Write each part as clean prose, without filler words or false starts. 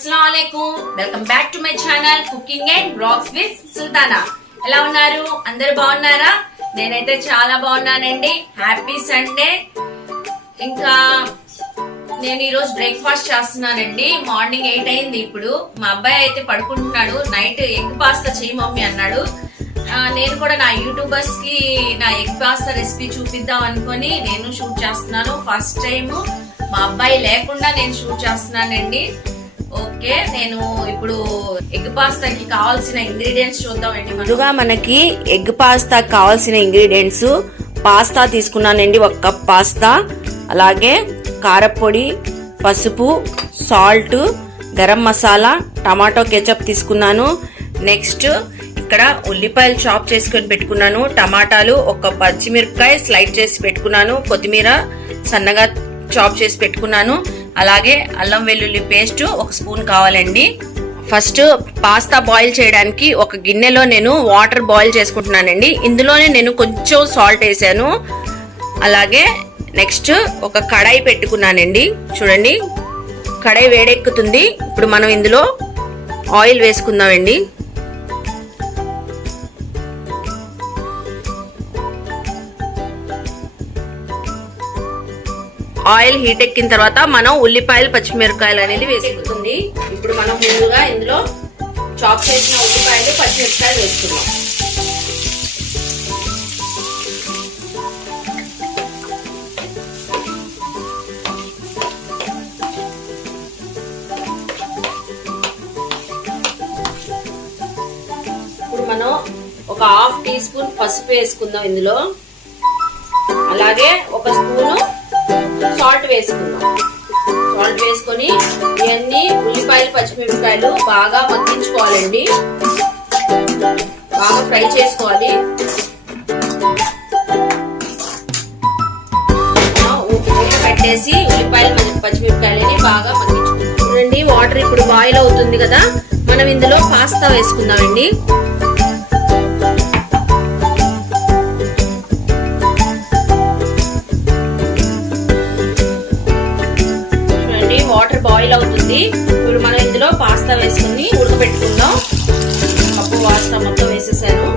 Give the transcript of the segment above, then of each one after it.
अस्सलामुअलैकुम welcome back to my channel cooking and blogs with Sultana. ఎలా ఉన్నారు? అందరూ బాగున్నారా? నేనైతే చాలా బాగున్నానండి. Happy Sunday. ఇంకా నేను ఈ రోజు బ్రేక్ఫాస్ట్ చేస్తున్నానండి. మార్నింగ్ 8 అయింది. ఇప్పుడు మా అబ్బాయి అయితే పడుకుంటున్నాడు. నైట్ ఎగ్ పాస్తా చేయి మమ్మీ అన్నాడు. నేను కూడా నా యూట్యూబర్స్ కి నా ఎగ్ పాస్తా రెసిపీ చూపిద్దాం అనుకొని నేను షూట్ చేస్తున్నాను. ఫస్ట్ టైం మా అబ్బాయి లేకుండా నేను షూట్ చేస్తున్నానండి. ఓకే, నేను ఇప్పుడు ఎగ్ పాస్తాకి కావాల్సిన ఇంగ్రీడియంట్స్ చూద్దామండి. ముందుగా మనకి ఎగ్ పాస్తా కావాల్సిన ఇంగ్రీడియంట్స్ పాస్తా తీసుకున్నానండి, 1 కప్ పాస్తా, అలాగే కారపొడి, పసుపు, salt, garam masala, tomato ketchup తీసుకున్నాను. నెక్స్ట్ ఇక్కడ ఉల్లిపాయలు చాప్ చేసుకొని పెట్టుకున్నాను, టమాటాలు, 1 పచ్చిమిరపకాయ స్లైడ్ చేసి పెట్టుకున్నాను, కొత్తిమీర సన్నగా చాప్ చేసి పెట్టుకున్నాను, అలాగే అల్లం వెల్లుల్లి పేస్ట్ 1 స్పూన్ కావాలండి. ఫస్ట్ పాస్తా బాయిల్ చేయడానికి ఒక గిన్నెలో నేను వాటర్ బాయిల్ చేసుకుంటున్నానండి. ఇందులోనే నేను కొంచెం సాల్ట్ వేసాను. అలాగే నెక్స్ట్ ఒక కడాయి పెట్టుకున్నానండి. చూడండి, కడాయి వేడెక్కుతుంది. ఇప్పుడు మనం ఇందులో ఆయిల్ వేసుకుందామండి. ఆయిల్ హీట్ ఎక్కిన తర్వాత మనం ఉల్లిపాయలు, పచ్చిమిరపకాయలు అనేది వేసుకుంటుంది. ఇప్పుడు మనం ముందుగా ఇందులో చాప్ చేసిన ఉల్లిపాయలు, పచ్చిమిరపకాయలు వేసుకుందాం. ఇప్పుడు మనం ఒక 1/2 టీ స్పూన్ పసుపు వేసుకుందాం ఇందులో. అలాగే 1 స్పూను సాల్ట్ వేసుకుందాం. సాల్ట్ వేసుకొని ఇవన్నీ ఉల్లిపాయలు, పచ్చిమిరపకాయలు బాగా మగ్గించుకోవాలండి, బాగా ఫ్రై చేసుకోవాలి. మూత పెట్టేసి ఉల్లిపాయలు, పచ్చిమిరపకాయలని బాగా మగ్గించుకోవాలి. చూడండి, వాటర్ ఇప్పుడు బాయిల్ అవుతుంది కదా, మనం ఇందులో పాస్తా వేసుకుందామండి. వాటర్ బాయిల్ అవుతుంది. ఇప్పుడు మనం ఇందులో పాస్తా వేసుకుని ఉడకబెట్టుకుందాం. కప్పు పాస్తా మొత్తం వేసేసాను.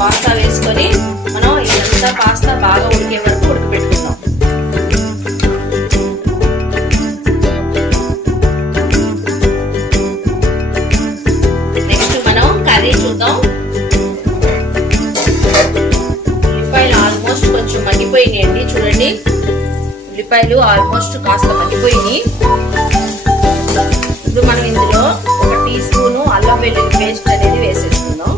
పాస్తా వేసుకొని మనం ఇదంతా పాస్తా బాగా ఉడికే వరకు ఉడకబెట్టుకుందాం. నెక్స్ట్ మనం కర్రీ చూద్దాం. ఉల్లిపాయలు ఆల్మోస్ట్ కొంచెం మగ్గిపోయినాయండి. చూడండి, ఉల్లిపాయలు ఆల్మోస్ట్ కాస్త మగ్గిపోయినాయి. ఇప్పుడు మనం ఇందులో 1 టీ స్పూను అల్లం వెల్లుల్లి పేస్ట్ అనేది వేసేసుకుందాం.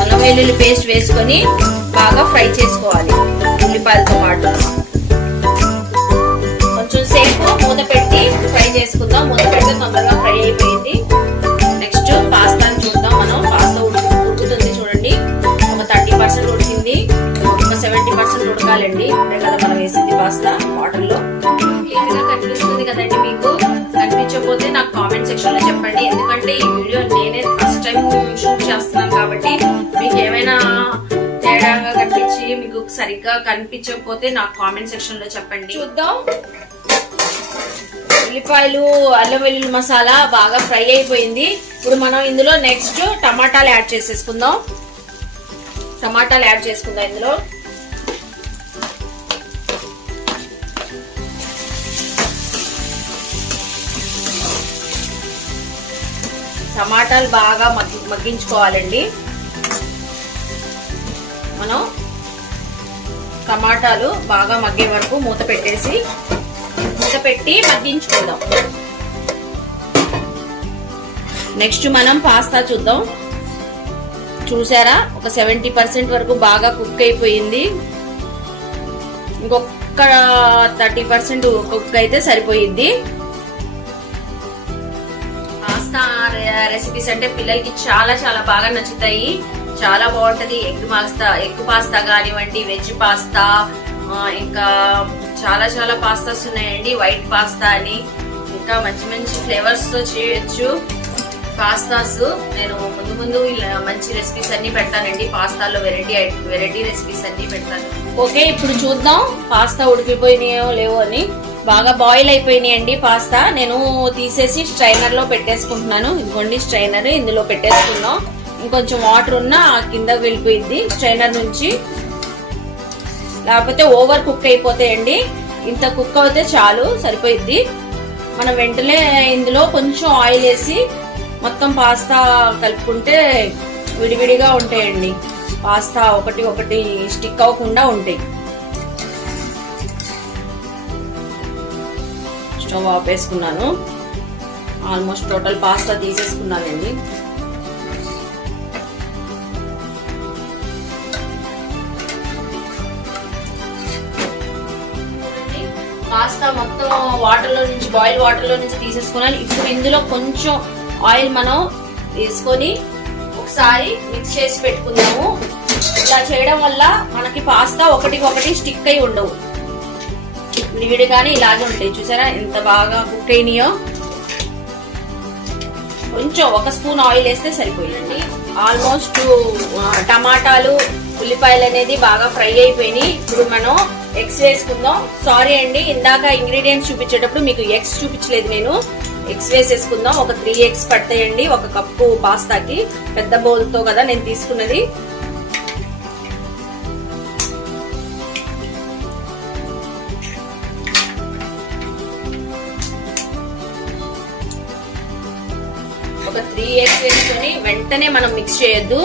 అల్లం వెల్లుల్లి పేస్ట్ వేసుకొని బాగా ఫ్రై చేసుకోవాలి ఉల్లిపాయలతో పాటు. కొంచెం సేపు మూత పెట్టి ఫ్రై చేసుకుందాం. మూత పెడితే తొందరగా ఫ్రై అయిపోయింది. నెక్స్ట్ పాస్తాని చూద్దాం. మనం పాస్తా ఉడుకుతుంది చూడండి, ఒక 30% ఉడికింది, ఒక 70% ఉడకాలండి. ఇప్పుడే కదా మనం వేసింది పాస్తా వాటర్ లో. క్లియర్ గా కనిపిస్తుంది కదండి మీకు? కనిపించకపోతే నాకు కామెంట్ సెక్షన్ లో చెప్పండి, ఎందుకంటే ఈ వీడియో నేనే ఫస్ట్ టైం షూట్ చేస్తున్నాను కాబట్టి మీకు ఏమైనా తేడాగా కనిపించి మీకు సరిగ్గా కనిపించకపోతే నాకు కామెంట్ సెక్షన్ లో చెప్పండి. చూద్దాం. ఉల్లిపాయలు, అల్లం వెల్లుల్లి మసాలా బాగా ఫ్రై అయిపోయింది. ఇప్పుడు మనం ఇందులో నెక్స్ట్ టమాటాలు యాడ్ చేసేసుకుందాం. టమాటాలు యాడ్ చేసుకుందాం ఇందులో. టమాటాలు బాగా మగ్గించుకోవాలండి. మనం టమాటాలు బాగా మగ్గే వరకు మూత పెట్టి మగ్గించుకుందాం. నెక్స్ట్ మనం పాస్తా చూద్దాం. చూసారా, ఒక 70% వరకు బాగా కుక్ అయిపోయింది. ఇంకొక 30% కుక్ అయితే సరిపోయింది. పాస్తా రెసిపీస్ అంటే పిల్లలకి చాలా చాలా బాగా నచ్చుతాయి. చాలా బాగుంటది. ఎగ్ పాస్తా కానివ్వండి, వెజ్ పాస్తా, ఇంకా చాలా చాలా పాస్తాస్ ఉన్నాయండి. వైట్ పాస్తా అని ఇంకా మంచి మంచి ఫ్లేవర్స్ తో చేయొచ్చు. పాస్తాస్ నేను ముందు ముందు ఇలా మంచి రెసిపీస్ అన్ని పెడతానండి. పాస్తాలో వెరైటీ రెసిపీస్ అన్ని పెడతాను. ఓకే, ఇప్పుడు చూద్దాం పాస్తా ఉడికిపోయినాయో లేవో అని. బాగా బాయిల్ అయిపోయినాయండి పాస్తా. నేను తీసేసి స్ట్రైనర్ లో పెట్టేసుకుంటున్నాను. ఇదిగోండి స్ట్రైనర్, ఇందులో పెట్టేసుకున్నాం. ఇంకొంచెం వాటర్ ఉన్నా కిందకి వెళ్ళిపోయింది స్ట్రైనర్ నుంచి, లేకపోతే ఓవర్ కుక్ అయిపోతాయండి. ఇంత కుక్ అయితే చాలు, సరిపోయిద్ది. మనం వెంటనే ఇందులో కొంచెం ఆయిల్ వేసి మొత్తం పాస్తా కలుపుకుంటే విడివిడిగా ఉంటాయండి. పాస్తా ఒకటి ఒకటి స్టిక్ అవ్వకుండా ఉంటాయి. స్టవ్ ఆఫ్ వేసుకున్నాను. ఆల్మోస్ట్ టోటల్ పాస్తా తీసేసుకున్నానండి. పాస్తా మొత్తం వాటర్ లో నుంచి, బాయిల్ వాటర్ లో నుంచి తీసేసుకున్నాను. ఇప్పుడు ఇందులో కొంచెం ఆయిల్ మనం వేసుకొని ఒకసారి మిక్స్ చేసి పెట్టుకుందాము. ఇలా చేయడం వల్ల మనకి పాస్తా ఒకటికొకటి స్టిక్ అయి ఉండవు, విడిగానే ఇలాగే ఉంటాయి. చూసారా ఎంత బాగా కుక్ అయినాయో. కొంచెం ఒక స్పూన్ ఆయిల్ వేస్తే సరిపోయిందండి. ఆల్మోస్ట్ టమాటాలు, ఉల్లిపాయలు అనేది బాగా ఫ్రై అయిపోయినాయి. ఇప్పుడు మనం ఎగ్స్ వేసుకుందాం. సారీ అండి, ఇందాక ఇంగ్రీడియంట్స్ చూపించేటప్పుడు మీకు ఎగ్స్ చూపించలేదు. నేను ఎగ్స్ వేసేసుకుందాం. ఒక 3 ఎగ్స్ పడతాయండి ఒక కప్పు పాస్తాకి. పెద్ద బౌల్ తో కదా నేను తీసుకున్నది. ఒక 3 ఎగ్స్ వేసుకొని వెంటనే మనం మిక్స్ చేయొద్దు.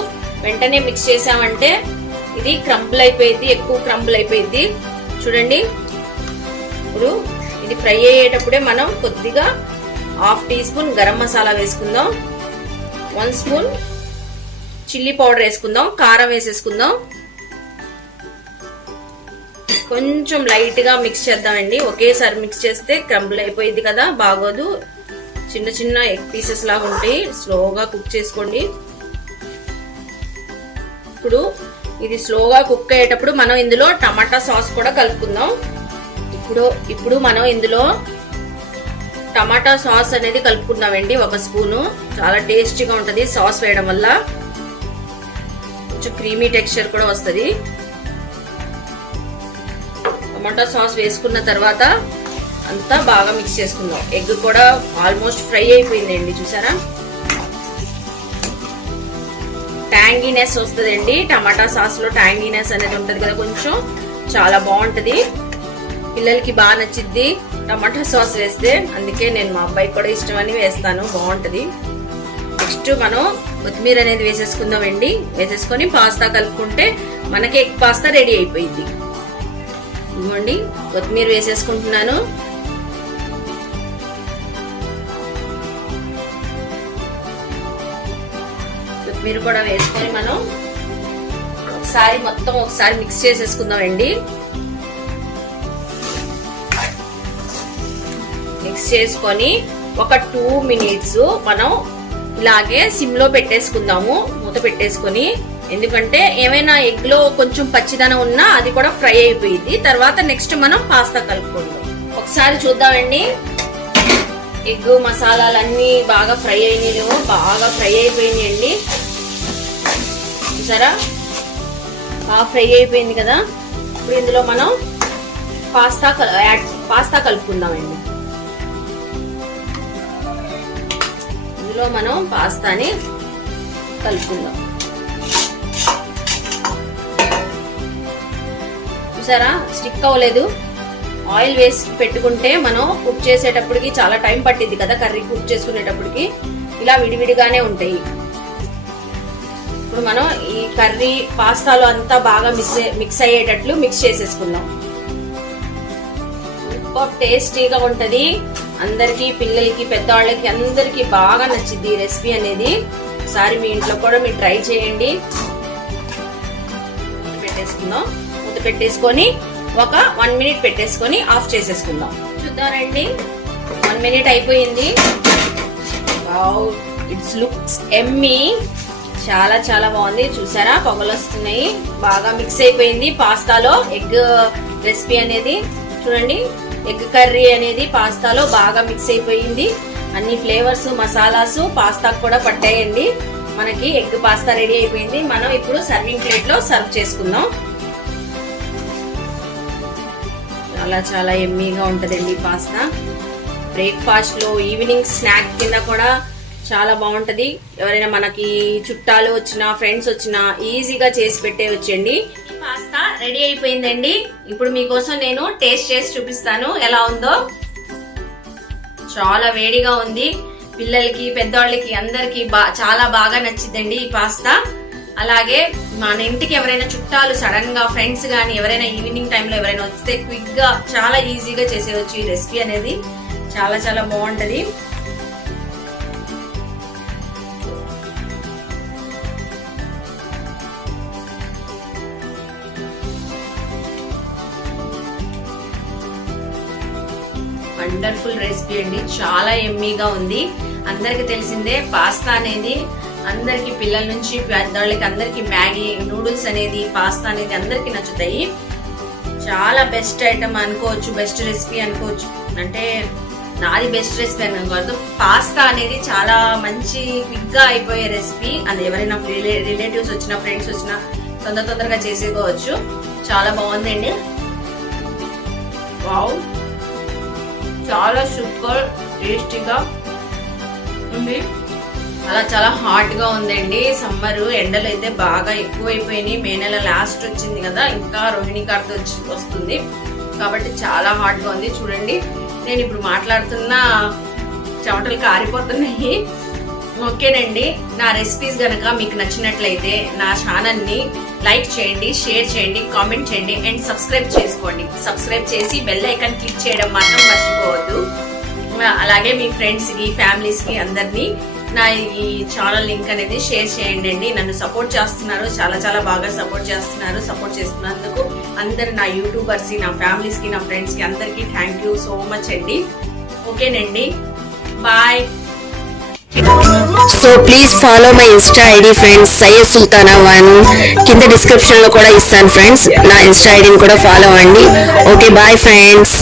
వెంటనే మిక్స్ చేసామంటే ఇది క్రంబుల్ అయిపోయింది, ఎక్కువ క్రంబుల్ అయిపోయింది. చూడండి, ఇప్పుడు ఇది ఫ్రై అయ్యేటప్పుడే మనం కొద్దిగా 1/2 టీ స్పూన్ గరం మసాలా వేసుకుందాం. 1 స్పూన్ చిల్లీ పౌడర్ వేసుకుందాం. కారం వేసేసుకుందాం. కొంచెం లైట్ గా మిక్స్ చేద్దామండి. ఒకేసారి మిక్స్ చేస్తే క్రంబుల్ అయిపోయింది కదా, బాగోదు. చిన్న చిన్న ఎగ్ పీసెస్ లాగా ఉంటాయి. స్లోగా కుక్ చేసుకోండి. ఇప్పుడు ఇది స్లోగా కుక్ అయ్యేటప్పుడు మనం ఇందులో టమాటా సాస్ కూడా కలుపుకుందాం. ఇప్పుడు మనం ఇందులో టమాటా సాస్ అనేది కలుపుకుందామండి. 1 స్పూను. చాలా టేస్టీగా ఉంటది సాస్ వేయడం వల్ల. కొంచెం క్రీమీ టెక్స్చర్ కూడా వస్తుంది. టమాటా సాస్ వేసుకున్న తర్వాత అంతా బాగా మిక్స్ చేసుకుందాం. ఎగ్ కూడా ఆల్మోస్ట్ ఫ్రై అయిపోయిందండి. చూసారా ట్యాంగీనెస్ వస్తుందండి. టమాటా సాస్ లో ట్యాంగీనెస్ అనేది ఉంటది కదా, కొంచెం చాలా బాగుంటది. పిల్లలకి బాగా నచ్చిద్ది టమాటా సాస్ వేస్తే. అందుకే నేను మా అబ్బాయికి కూడా ఇష్టమని వేస్తాను, బాగుంటది. నెక్స్ట్ మనం కొత్తిమీర అనేది వేసేసుకుందామండి. వేసేసుకొని పాస్తా కలుపుకుంటే మనకి ఎగ్ పాస్తా రెడీ అయిపోయింది. ఇదిగోండి కొత్తిమీర వేసేసుకుంటున్నాను. కొత్తిమీర కూడా వేసుకొని మనం ఒకసారి మిక్స్ చేసేసుకుందామండి. మిక్స్ చేసుకొని ఒక 2 మినిట్స్ మనం ఇలాగే సిమ్ లో పెట్టేసుకుందాము, మూత పెట్టేసుకొని. ఎందుకంటే ఏమైనా ఎగ్ లో కొంచెం పచ్చిదనం ఉన్నా అది కూడా ఫ్రై అయిపోయింది. తర్వాత నెక్స్ట్ మనం పాస్తా కలుపుకుందాం. ఒకసారి చూద్దామండి. ఎగ్ మసాలాలన్నీ బాగా ఫ్రై అయినాయి, బాగా ఫ్రై అయిపోయినాయండి. చూసారా బాగా ఫ్రై అయిపోయింది కదా. ఇప్పుడు ఇందులో మనం పాస్తా కలుపుకుందామండి. ఇందులో మనం పాస్తాని కలుపుకుందాం. చూసారా స్టిక్ అవ్వలేదు. ఆయిల్ వేసి పెట్టుకుంటే మనం కుక్ చేసేటప్పటికి చాలా టైం పట్టింది కదా, కర్రీ కుక్ చేసుకునేటప్పటికి. ఇలా విడివిడిగానే ఉంటాయి. ఇప్పుడు మనం ఈ కర్రీ పాస్తాలో అంతా బాగా మిక్స్ అయ్యేటట్లు మిక్స్ చేసేసుకుందాం. సూపర్ టేస్టీగా ఉంటది. అందరికి, పిల్లలకి, పెద్దవాళ్ళకి అందరికి బాగా నచ్చింది ఈ రెసిపీ అనేది. ఒకసారి మీ ఇంట్లో కూడా మీరు ట్రై చేయండి. పెట్టేసుకుందాం. మూత పెట్టేసుకొని ఒక 1 మినిట్ పెట్టేసుకొని ఆఫ్ చేసేసుకుందాం. చూద్దారండి, 1 మినిట్ అయిపోయింది. Wow, it's looks Emmy. చాలా చాలా బాగుంది. చూసారా పొగలు వస్తున్నాయి. బాగా మిక్స్ అయిపోయింది పాస్తాలో ఎగ్ రెసిపీ అనేది. చూడండి ఎగ్ కర్రీ అనేది పాస్తాలో బాగా మిక్స్ అయిపోయింది. అన్ని ఫ్లేవర్స్ మసాలాస్ పాస్తాకు కూడా పట్టాయండి. మనకి ఎగ్ పాస్తా రెడీ అయిపోయింది. మనం ఇప్పుడు సర్వింగ్ ప్లేట్ లో సర్వ్ చేసుకుందాం. చాలా చాలా ఎమ్మీగా ఉంటదండి పాస్తా. బ్రేక్ఫాస్ట్ లో ఈవినింగ్ స్నాక్ కింద కూడా చాలా బాగుంటది. ఎవరైనా మనకి చుట్టాలు వచ్చినా ఫ్రెండ్స్ వచ్చినా ఈజీగా చేసి పెట్టేయొచ్చండి. పాస్తా రెడీ అయిపోయిందండి. ఇప్పుడు మీకోసం నేను టేస్ట్ చేసి చూపిస్తాను ఎలా ఉందో. చాలా వేడిగా ఉంది. పిల్లలకి పెద్దవాళ్ళకి అందరికి చాలా బాగా నచ్చిందండి ఈ పాస్తా. అలాగే మన ఇంటికి ఎవరైనా చుట్టాలు సడన్ గా ఫ్రెండ్స్ గానీ ఎవరైనా ఈవినింగ్ టైంలో ఎవరైనా వస్తే క్విక్ గా చాలా ఈజీగా చేసేయచ్చు. ఈ రెసిపీ అనేది చాలా చాలా బాగుంటది. వండర్ఫుల్ రెసిపీ అండి. చాలా ఎమ్మీగా ఉంది. అందరికి తెలిసిందే పాస్తా అనేది అందరికి పిల్లల నుంచి పెద్దవాళ్ళకి అందరికి మ్యాగీ నూడిల్స్ అనేది పాస్తా అనేది అందరికి నచ్చుతాయి. చాలా బెస్ట్ ఐటమ్ అనుకోవచ్చు, బెస్ట్ రెసిపీ అనుకోవచ్చు. అంటే నాది బెస్ట్ రెసిపీ అనుకోవద్దు. పాస్తా అనేది చాలా మంచి క్విక్ గా అయిపోయే రెసిపీ. అది ఎవరైనా రిలేటివ్స్ వచ్చినా ఫ్రెండ్స్ వచ్చినా తొందరగా చేసేసుకోవచ్చు. చాలా బాగుందండి. వావ్, చాలా సూపర్ టేస్టీగా ఉంది. అలా చాలా హాట్ గా ఉందండి. సమ్మర్ ఎండలు అయితే బాగా ఎక్కువైపోయినాయి. మే నెల లాస్ట్ వచ్చింది కదా, ఇంకా రోహిణి కార్తె వస్తుంది కాబట్టి చాలా హాట్ గా ఉంది. చూడండి, నేను ఇప్పుడు మాట్లాడుతున్న చెమటలు కారిపోతున్నాయి. ఓకేనండి, నా రెసిపీస్ గనక మీకు నచ్చినట్లయితే నా ఛానల్ ని లైక్ చేయండి, షేర్ చేయండి, కామెంట్ చేయండి అండ్ సబ్స్క్రైబ్ చేసుకోండి. సబ్స్క్రైబ్ చేసి బెల్ ఐకాన్ క్లిక్ చేయడం మాత్రం మర్చిపోవద్దు. అలాగే మీ ఫ్రెండ్స్ కి ఫ్యామిలీస్ కి అందరినీ నా ఈ ఛానల్ లింక్ అనేది షేర్ చేయండి అండి. నన్ను సపోర్ట్ చేస్తున్నారు, చాలా చాలా బాగా సపోర్ట్ చేస్తున్నారు. సపోర్ట్ చేస్తున్నందుకు అందరు నా యూట్యూబర్స్ కి, నా ఫ్యామిలీస్ కి, నా ఫ్రెండ్స్ కి అందరికి థ్యాంక్ యూ సో మచ్ అండి. ఓకేనండి, bye. So please follow my Insta ID friends, Syed Sultana 1. కింద డిస్క్రిప్షన్ లో కూడా ఇస్తాను ఫ్రెండ్స్. నా ఇన్స్టా ఐడిని కూడా ఫాలో అవ్వండి. Okay, bye friends.